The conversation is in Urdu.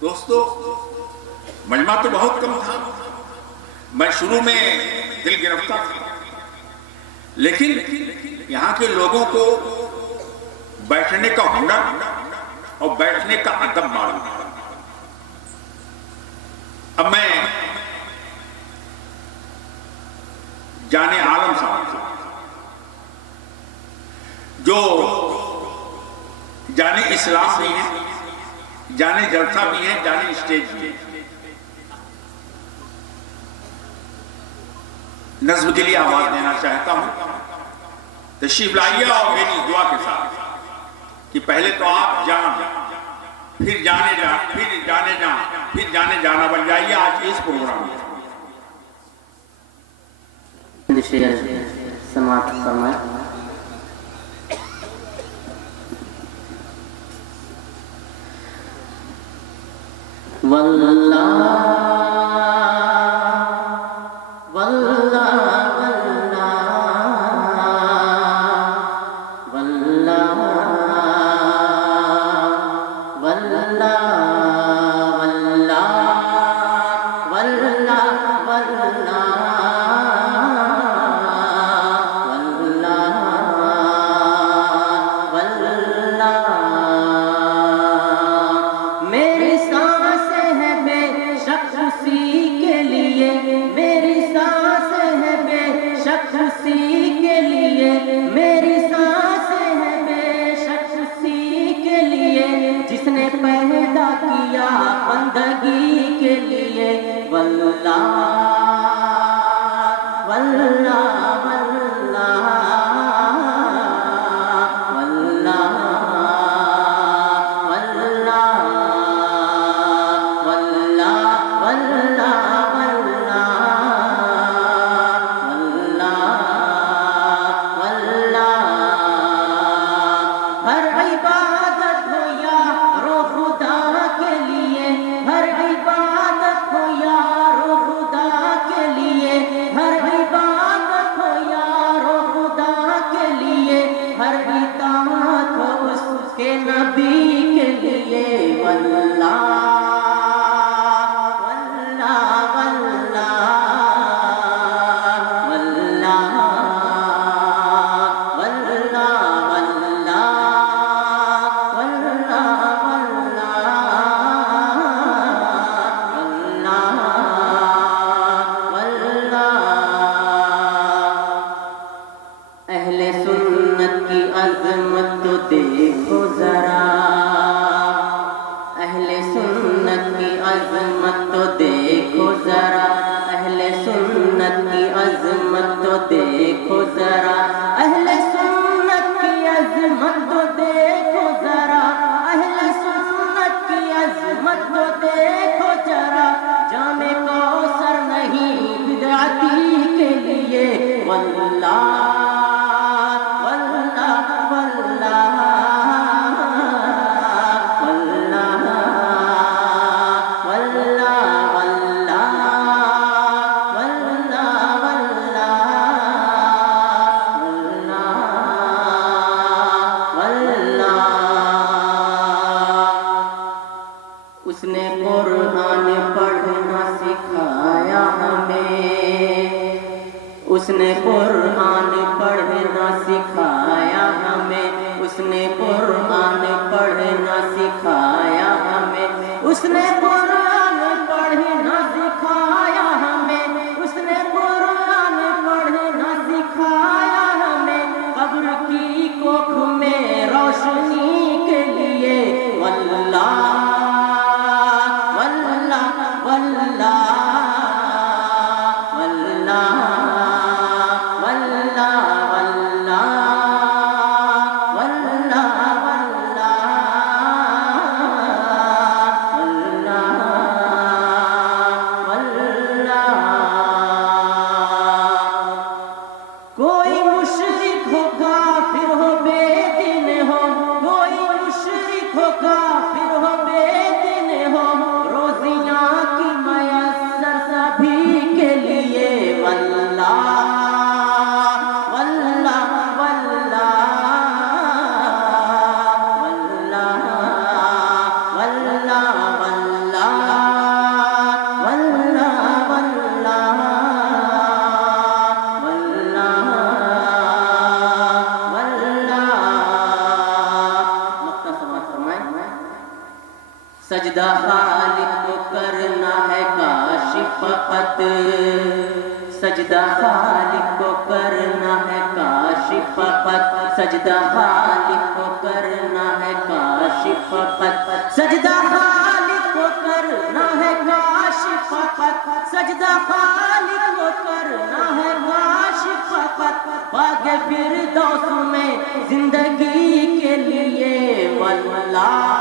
دوستو مجمع تو بہت کم تھا، میں شروع میں دل گرفتہ تھا، لیکن یہاں کے لوگوں کو بیٹھنے کا ہنر اور بیٹھنے کا ادب معلوم ہے۔ اب میں جانے عالم صاحب جو جانے اسلام بھی ہیں، جانے جلسہ بھی ہیں، جانے اسٹیج بھی ہیں، نظم کے لیے آواز دینا چاہتا ہوں۔ تشریف لائیے اور میری دعا کے ساتھ کہ پہلے تو آپ جان، پھر جانے جان، پھر جانے جان، پھر جانے جانا بن جائیے آج اس پروگرام میں۔ سماعت فرمائیں۔ واللہ سجدہ خالق کو کرنا ہے کاشف فقط، سجدہ خالق کو کرنا ہے کاشف فقط، سجدہ خالق کو کرنا ہے کاشف فقط، سجدہ خالق کو کرنا ہے کاشف فقط، سجدہ خالق کو کرنا ہے کاشف فقط، باغ فردوس میں زندگی کے لیے والملا